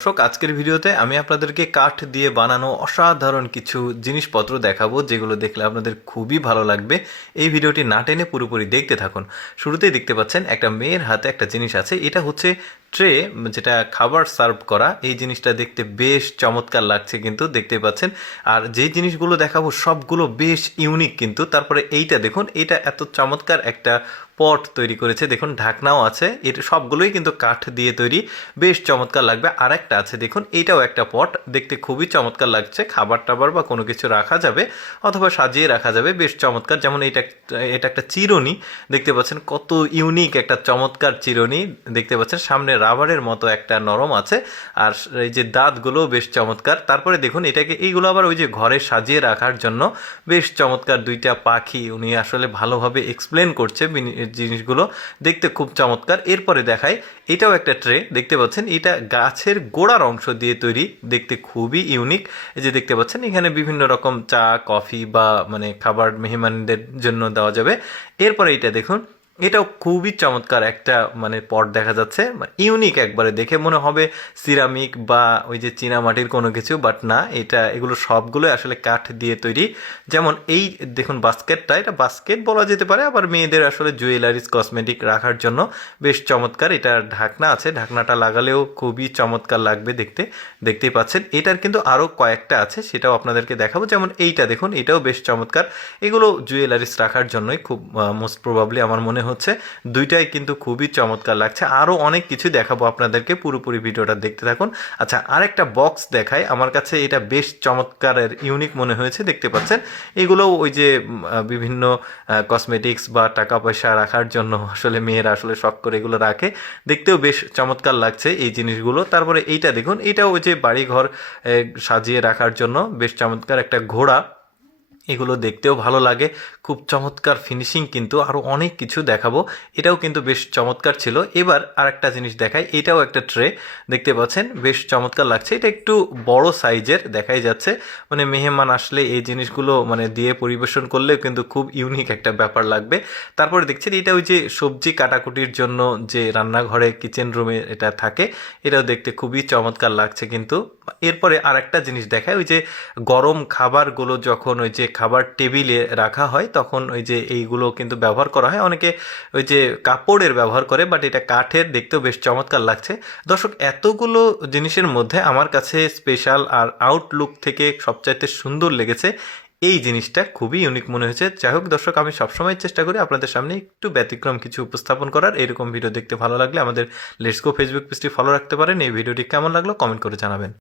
দর্শক, আজকের ভিডিওতে আমি আপনাদেরকে কাঠ দিয়ে বানানো অসাধারণ কিছু জিনিসপত্র দেখাবো, যেগুলো দেখলে আপনাদের খুবই ভালো লাগবে। এই ভিডিওটি না টেনে পুরোপুরি দেখতে থাকুন। শুরুতেই দেখতে পাচ্ছেন একটা মেয়ের হাতে একটা জিনিস আছে। এটা হচ্ছে ট্রে, যেটা খাবার সার্ভ করা, এই জিনিসটা দেখতে বেশ চমৎকার লাগছে কিন্তু দেখতে পাচ্ছেন। আর যে জিনিসগুলো দেখাবো, সবগুলো বেশ ইউনিক কিন্তু। তারপরে এইটা দেখুন, এটা এত চমৎকার একটা পট তৈরি করেছে। দেখুন, ঢাকনাও আছে, এর সবগুলোই কিন্তু কাঠ দিয়ে তৈরি। বেশ চমৎকার লাগবে। আর একটা আছে, দেখুন এইটাও একটা পট। দেখতে খুবই চমৎকার লাগছে। খাবার টাবার বা কোনো কিছু রাখা যাবে, অথবা সাজিয়ে রাখা যাবে। বেশ চমৎকার। যেমন এটা এটা একটা চিরুনি। দেখতে পাচ্ছেন, কত ইউনিক একটা চমৎকার চিরুনি। দেখতে পাচ্ছেন সামনে রাবারের মতো একটা নরম আছে, আর এই যে দাঁতগুলো বেশ চমৎকার। তারপরে দেখুন, এটাকে, এইগুলো আবার ওই যে ঘরে সাজিয়ে রাখার জন্য বেশ চমৎকার দুইটা পাখি উনি আসলে ভালোভাবে এক্সপ্লেন করছে জিনিসগুলো। দেখতে খুব চমৎকার। এরপরে দেখায় এটাও একটা ট্রে, দেখতে পাচ্ছেন? এটা গাছের গোড়ার অংশ দিয়ে তৈরি, দেখতে খুবই ইউনিক এই যে দেখতে পাচ্ছেন, এখানে বিভিন্ন রকম চা, কফি বা মানে খাবার মেহমানদের জন্য দেওয়া যাবে। এরপরে এটা দেখুন এটাও খুবই চমৎকার একটা মানে পট দেখা যাচ্ছে। ইউনিক একবারে। দেখে মনে হবে সিরামিক বা ওই যে চীনামাটির কোনো কিছু বাট না, এটা, এগুলো সবগুলো আসলে কাঠ দিয়ে তৈরি। যেমন এই, দেখুন, বাস্কেটটা, এটা বাস্কেট বলা যেতে পারে, আবার মেয়েদের আসলে জুয়েলারিজ কসমেটিক রাখার জন্য বেশ চমৎকার। এটার ঢাকনা আছে, ঢাকনাটা লাগালেও খুবই চমৎকার লাগবে দেখতে, দেখতেই পাচ্ছেন। এটার কিন্তু আরও কয়েকটা আছে, সেটাও আপনাদেরকে দেখাবো। যেমন এইটা, দেখুন, এটাও বেশ চমৎকার। এগুলো জুয়েলারিস রাখার জন্যই খুব মোস্ট প্রবাবলি আমার মনে হচ্ছে, দুইটাই কিন্তু খুবই চমৎকার লাগছে। আরও অনেক কিছু দেখাবো আপনাদেরকে, পুরোপুরি ভিডিওটা দেখতে থাকুন। আচ্ছা আরেকটা বক্স দেখাই। আমার কাছে এটা বেশ চমৎকারের ইউনিক মনে হয়েছে, দেখতে পাচ্ছেন? এগুলো ওই যে বিভিন্ন কসমেটিক্স বা টাকা পয়সা রাখার জন্য আসলে মেয়েরা আসলে শখ করে এগুলো রাখে। দেখতেও বেশ চমৎকার লাগছে এই জিনিসগুলো। তারপরে এইটা দেখুন, এটা ওই যে বাড়িঘর সাজিয়ে রাখার জন্য বেশ চমৎকার একটা ঘোড়া। এগুলো দেখতেও ভালো লাগে। খুব চমৎকার ফিনিশিং কিন্তু আরও অনেক কিছু দেখাবো। এটাও কিন্তু বেশ চমৎকার ছিল। এবার আরেকটা জিনিস দেখাই। এটাও একটা ট্রে দেখতে পাচ্ছেন? বেশ চমৎকার লাগছে। এটা একটু বড় সাইজের দেখাই যাচ্ছে। মানে মেহমান আসলে এই জিনিসগুলো মানে দিয়ে পরিবেশন করলেও কিন্তু খুব ইউনিক একটা ব্যাপার লাগবে। তারপরে দেখছেন, এটা ওই যে সবজি কাটাকুটির জন্য যে রান্নাঘরে কিচেন রুমে এটা থাকে, এটাও দেখতে খুবই চমৎকার লাগছে কিন্তু। এরপরে আরেকটা জিনিস দেখায় ওই যে গরম খাবারগুলো যখন ওই যে খাবার টেবিলে রাখা হয়, তখন ওই যে এইগুলো কিন্তু ব্যবহার করা হয়। অনেকে ওই যে কাপড়ের ব্যবহার করে বাট এটা কাঠের, দেখতেও বেশ চমৎকার লাগছে। দর্শক, এতগুলো জিনিসের মধ্যে আমার কাছে স্পেশাল আর আউটলুক থেকে সবচাইতে সুন্দর লেগেছে। এই জিনিসটা খুবই ইউনিক মনে হয়েছে। যাই হোক, দর্শক, আমি সবসময় চেষ্টা করি আপনাদের সামনে একটু ব্যতিক্রম কিছু উপস্থাপন করার। এরকম ভিডিও দেখতে ভালো লাগলে আমাদের লেটস গো ফেসবুক পেজটি ফলো রাখতে পারেন। এই ভিডিওটি কেমন লাগল কমেন্ট করে জানাবেন।